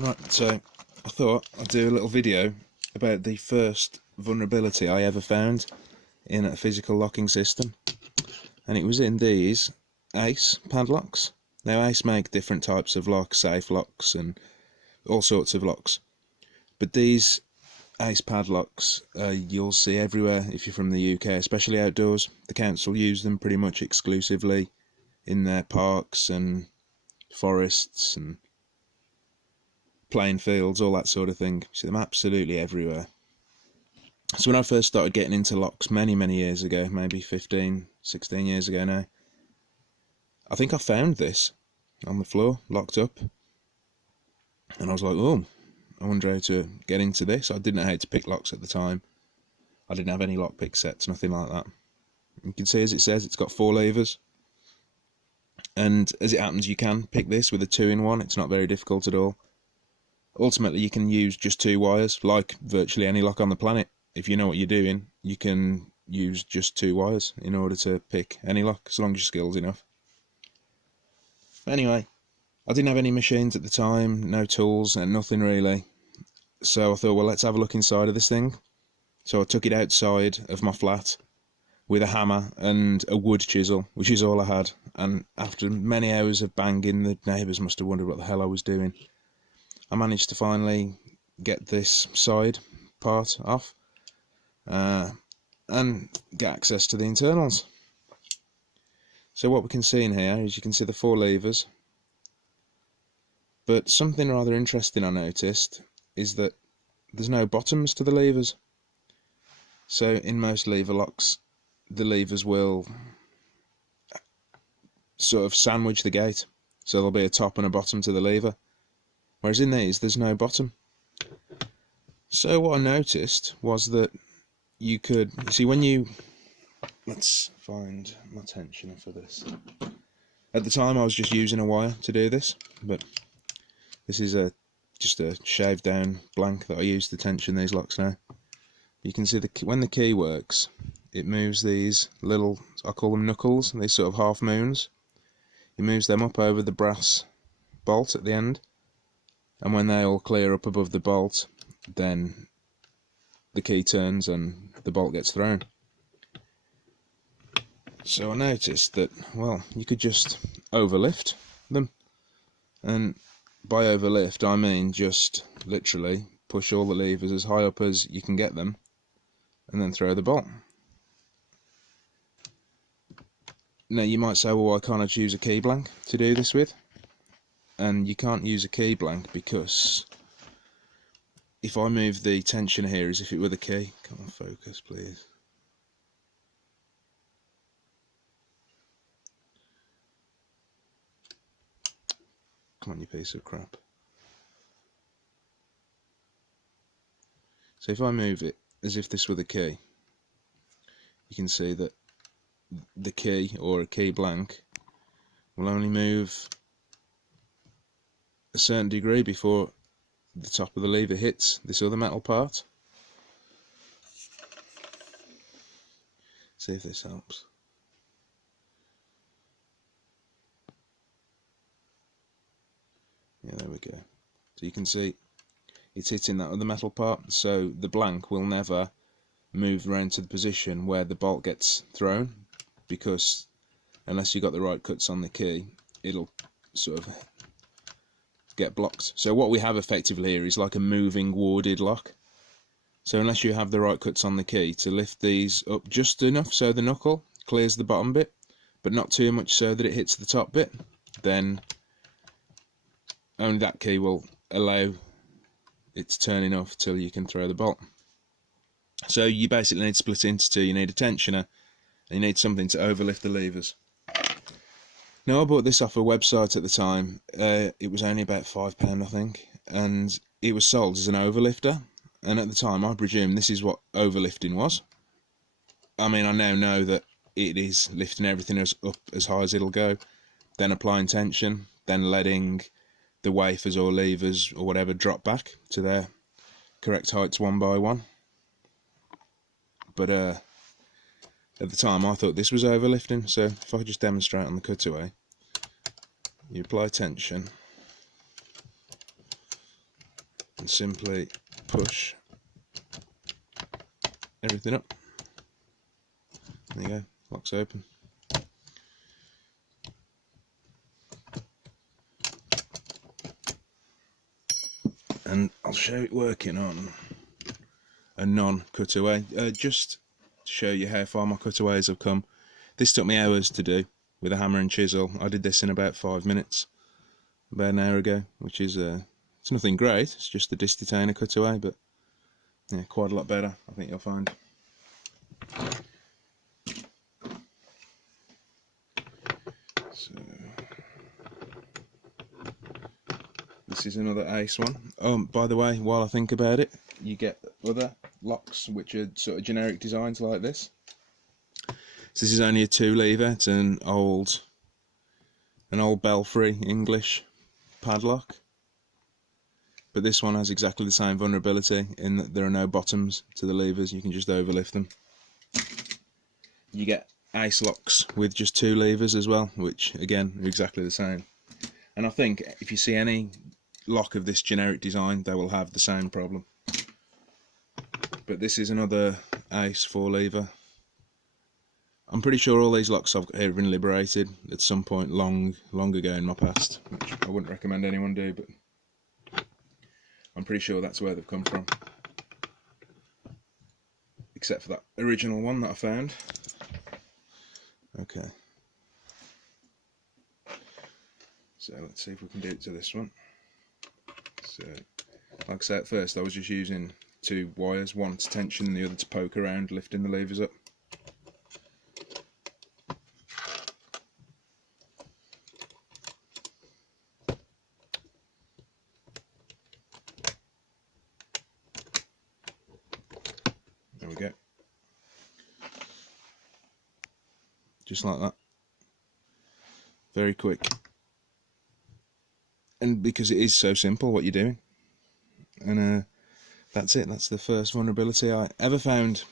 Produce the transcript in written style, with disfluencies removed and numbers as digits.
Right, so I thought I'd do a little video about the first vulnerability I ever found in a physical locking system, and it was in these Ace padlocks. Now Ace make different types of locks, safe locks and all sorts of locks, but these Ace padlocks you'll see everywhere if you're from the UK, especially outdoors. The council use them pretty much exclusively in their parks and forests and playing fields, all that sort of thing. You see them absolutely everywhere. So when I first started getting into locks many years ago, maybe 15, 16 years ago now, I think I found this on the floor, locked up, and I was like, oh, I wonder how to get into this. I didn't know how to pick locks at the time. I didn't have any lockpick sets, nothing like that. You can see, as it says, it's got 4 levers, and as it happens, you can pick this with a 2-in-1. It's not very difficult at all. Ultimately, you can use just 2 wires, like virtually any lock on the planet. If you know what you're doing, you can use just 2 wires in order to pick any lock, as long as your skill's enough. Anyway, I didn't have any machines at the time, no tools, and nothing really. So I thought, well, let's have a look inside of this thing. So I took it outside of my flat with a hammer and a wood chisel, which is all I had. And after many hours of banging, the neighbours must have wondered what the hell I was doing. I managed to finally get this side part off and get access to the internals. So what we can see in here is you can see the 4 levers, but something rather interesting I noticed is that there's no bottoms to the levers. So in most lever locks, the levers will sort of sandwich the gate, so there'll be a top and a bottom to the lever. Whereas in these, there's no bottom. So what I noticed was that you could, you see, when you, let's find my tensioner for this. At the time I was just using a wire to do this, but this is just a shaved down blank that I use to tension these locks now. You can see when the key works, it moves these little, I call them knuckles, these sort of half moons. It moves them up over the brass bolt at the end. And when they all clear up above the bolt, then the key turns and the bolt gets thrown. So I noticed that, well, you could just overlift them. And by overlift, I mean just literally push all the levers as high up as you can get them and then throw the bolt. Now you might say, well, why can't I choose a key blank to do this with? And you can't use a key blank because if I move the tensioner here as if it were the key, come on, focus please. Come on, you piece of crap. So if I move it as if this were the key, you can see that the key, or a key blank, will only move a certain degree before the top of the lever hits this other metal part. See if this helps. Yeah, there we go. So you can see it's hitting that other metal part, so the blank will never move around to the position where the bolt gets thrown, because unless you got the right cuts on the key, it'll sort of get blocked. So what we have effectively here is like a moving warded lock. So unless you have the right cuts on the key to lift these up just enough so the knuckle clears the bottom bit, but not too much so that it hits the top bit, then only that key will allow it to turn enough till you can throw the bolt. So you basically need to split into 2. You need a tensioner and you need something to overlift the levers. Now I bought this off a website at the time. It was only about £5 I think, and it was sold as an overlifter, and at the time I presumed this is what overlifting was. I mean, I now know that it is lifting everything up as high as it'll go, then applying tension, then letting the wafers or levers or whatever drop back to their correct heights one by one. But at the time I thought this was overlifting, so if I could just demonstrate on the cutaway. You apply tension, simply push everything up. There you go, locks open. And I'll show it working on a non-cutaway, just to show you how far my cutaways have come. This took me hours to do with a hammer and chisel. I did this in about 5 minutes, about an hour ago, which is, it's nothing great, it's just the disc detainer cutaway, but yeah, quite a lot better, I think you'll find. So, this is another ace one. By the way, while I think about it, you get other locks which are sort of generic designs like this. So this is only a 2 lever, it's an old belfry English padlock. But this one has exactly the same vulnerability in that there are no bottoms to the levers, you can just overlift them. You get ace locks with just 2 levers as well, which again are exactly the same. And I think if you see any lock of this generic design, they will have the same problem. But this is another ace 4 lever. I'm pretty sure all these locks have been liberated at some point long ago in my past, which I wouldn't recommend anyone do, but I'm pretty sure that's where they've come from. Except for that original one that I found. Okay. So let's see if we can do it to this one. So, like I said, at first I was just using 2 wires, one to tension and the other to poke around, lifting the levers up. There we go. Just like that. Very quick. And because it is so simple what you're doing. And that's it, that's the first vulnerability I ever found